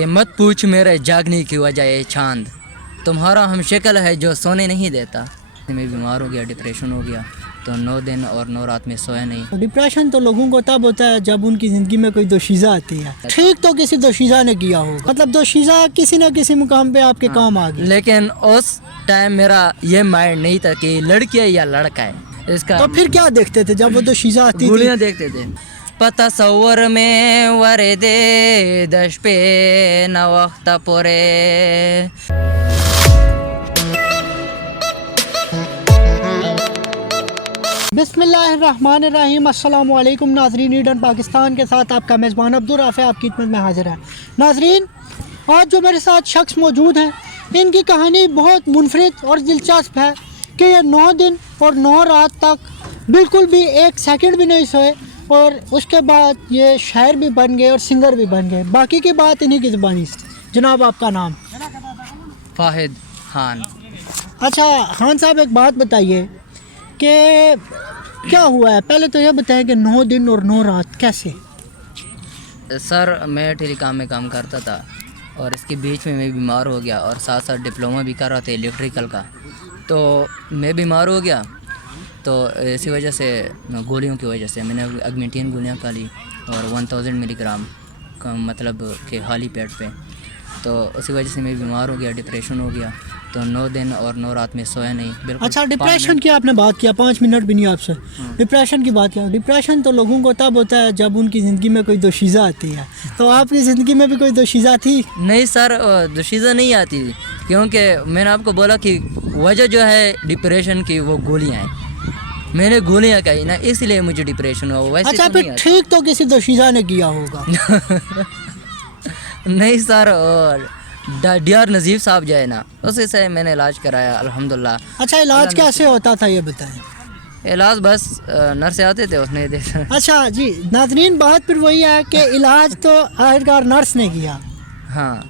कि मत पूछ मेरे जागने की वजह ये चांद, तुम्हारा हम शक्ल है जो सोने नहीं देता। मैं बीमार हो गया, डिप्रेशन हो गया, तो 9 दिन और 9 रात में सोया नहीं। डिप्रेशन तो लोगों को तब होता है जब उनकी ज़िंदगी में कोई दोशीज़ा आती है। ठीक तो किसी दोशीज़ा ने किया होगा, मतलब दोशीज़ा किसी न किसी मुकाम पे आपके काम आ गई। लेकिन उस टाइम मेरा ये माइंड नहीं था कि लड़की है या लड़का है इसका। तो फिर क्या देखते थे जब वो दोशीज़ा आती थी? गोलियाँ देखते थे। पता सवर में वरे दे दश पे न वक्त पोरे। बिस्मिल्लाहिर्रहमानिर्रहीम। अस्सलामु अलैकुम नाजरीन, ईडन पाकिस्तान के साथ आपका मेज़बान अब्दुल राफ़े आपकी खिदमत में हाजिर है। नाजरीन, आज जो मेरे साथ शख्स मौजूद हैं, इनकी कहानी बहुत मुनफरिद और दिलचस्प है कि ये 9 दिन और 9 रात तक बिल्कुल भी एक सेकंड भी नहीं सोए और उसके बाद ये शायर भी बन गए और सिंगर भी बन गए। बाकी की बात इन्हीं की ज़बानी से। जनाब, आपका नाम? फाहिद खान। अच्छा खान साहब, एक बात बताइए कि क्या हुआ है? पहले तो ये बताएं कि 9 दिन और 9 रात कैसे? सर, मैं टेलीकॉम में काम करता था और इसके बीच में मैं बीमार हो गया और साथ साथ डिप्लोमा भी कर रहा था इलेक्ट्रिकल का। तो मैं बीमार हो गया, तो इसी वजह से गोलियों की वजह से मैंने अगमेंटिन गोलियाँ खा ली और 1000 मिलीग्राम का, मतलब कि खाली पेट पे। तो उसी वजह से मैं बीमार हो गया, डिप्रेशन हो गया, तो 9 दिन और 9 रात में सोया नहीं बिल्कुल। अच्छा, डिप्रेशन की आपने बात किया, 5 मिनट भी नहीं आपसे डिप्रेशन की बात किया। डिप्रेशन तो लोगों को तब होता है जब उनकी ज़िंदगी में कोई दोशीज़ा आती है। तो आपकी ज़िंदगी में भी कोई दोशीज़ा थी? नहीं सर, दोशीज़ा नहीं आती, क्योंकि मैंने आपको बोला कि वजह जो है डिप्रेशन की वो गोलियाँ हैं। मैंने गोलियाँ खाई ना, इसलिए मुझे डिप्रेशन हुआ। वैसे अच्छा, तो फिर ठीक तो किसी दोशीज़ा ने किया होगा। नहीं सर, और डीआर नज़ीर साहब जो है ना, उसी से मैंने इलाज कराया अल्हम्दुलिल्लाह। अच्छा, इलाज कैसे होता था ये बताएं। इलाज बस नर्स आते थे, उसने देखा। अच्छा जी नाजरीन, बात फिर वही है कि इलाज तो आखिरकार नर्स ने किया। हाँ,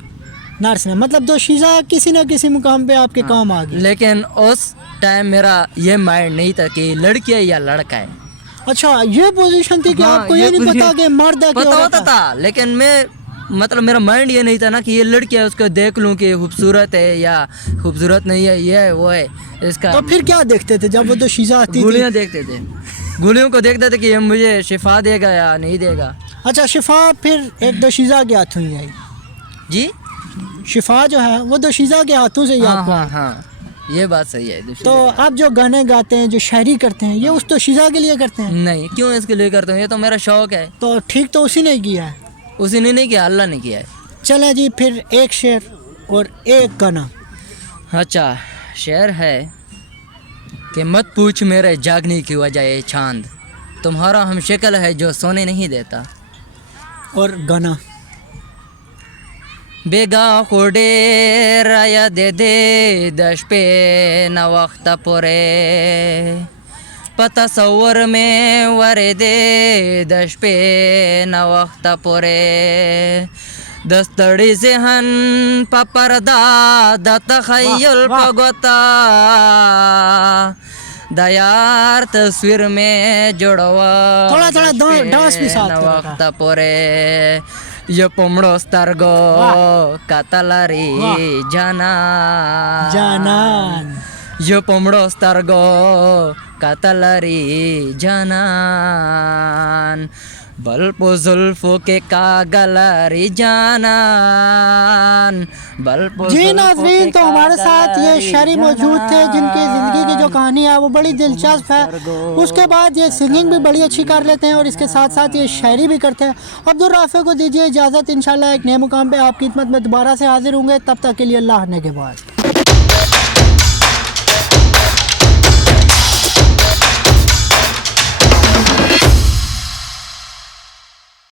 नर्स ने, मतलब दोशीज़ा किसी न किसी मुकाम पे आपके काम आ गई। लेकिन उस टाइम मेरा ये माइंड नहीं था कि लड़की है या लड़का है। अच्छा, ये पोजीशन थी कि हाँ, आपको ये नहीं पता कि मर्द है कि पता औरत होता है? था, लेकिन मैं, मतलब मेरा माइंड ये नहीं था ना कि ये लड़की है, उसको देख लूँ कि खूबसूरत है या खूबसूरत नहीं है, ये है वो है इसका। तो फिर क्या देखते थे जब वो दोशीज़ा आती थी? गोलियाँ देखते थे। गोलियों को देखते थे कि ये मुझे शिफा देगा या नहीं देगा। अच्छा, शिफा फिर एक दोशीज़ा के हाथों ही आई? जी, शिफा जो है वो दोशीज़ा के हाथों से ही हाँ आपको हाँ आई। हाँ, ये बात सही है। तो आप जो गाने गाते हैं, जो शायरी करते हैं, ये उस दोशीज़ा के लिए करते हैं? नहीं, क्यों इसके लिए करता हूँ, ये तो मेरा शौक है। तो ठीक तो उसी ने किया है। उसी ने नहीं किया, अल्लाह ने किया है। चले जी, फिर एक शेर और एक गाना। अच्छा, शेर है कि मत पूछ मेरे जागने की वजह ये चांद, तुम्हारा हम शक्ल है जो सोने नहीं देता। और गाना? बेगा खोडे राया दे दे दश पे न वक्त पोरे। पता सवर में वरे दे दश पे न वक्त पोरे। दस्तड़ी से हन पपरदा दतखय्युल पगोता। दयार तस्वीर में जुड़वा थोड़ा डांस भी साथ करो। वक्त पोरे। ये पुमड़ो स्तारगो कातलारी जानान जानान। ये पुमड़ो स्तारगो कातलारी जानान। बल्पो जुल्फो के कागलारी जानान। बल्पो जी नाज़रीन, तो हमारे साथ ये शायरी मौजूद थे जिनकी ज़िंदगी की जो कहानी है वो बड़ी दिलचस्प है। उसके बाद ये सिंगिंग भी बड़ी अच्छी कर लेते हैं और इसके साथ साथ ये शायरी भी करते हैं। अब्दुल राफ़े को दीजिए इजाज़त, इंशाल्लाह एक नए मुकाम पे आपकी खिदमत में दोबारा से हाजिर होंगे। तब तक के लिए अल्लाह ने के बाद।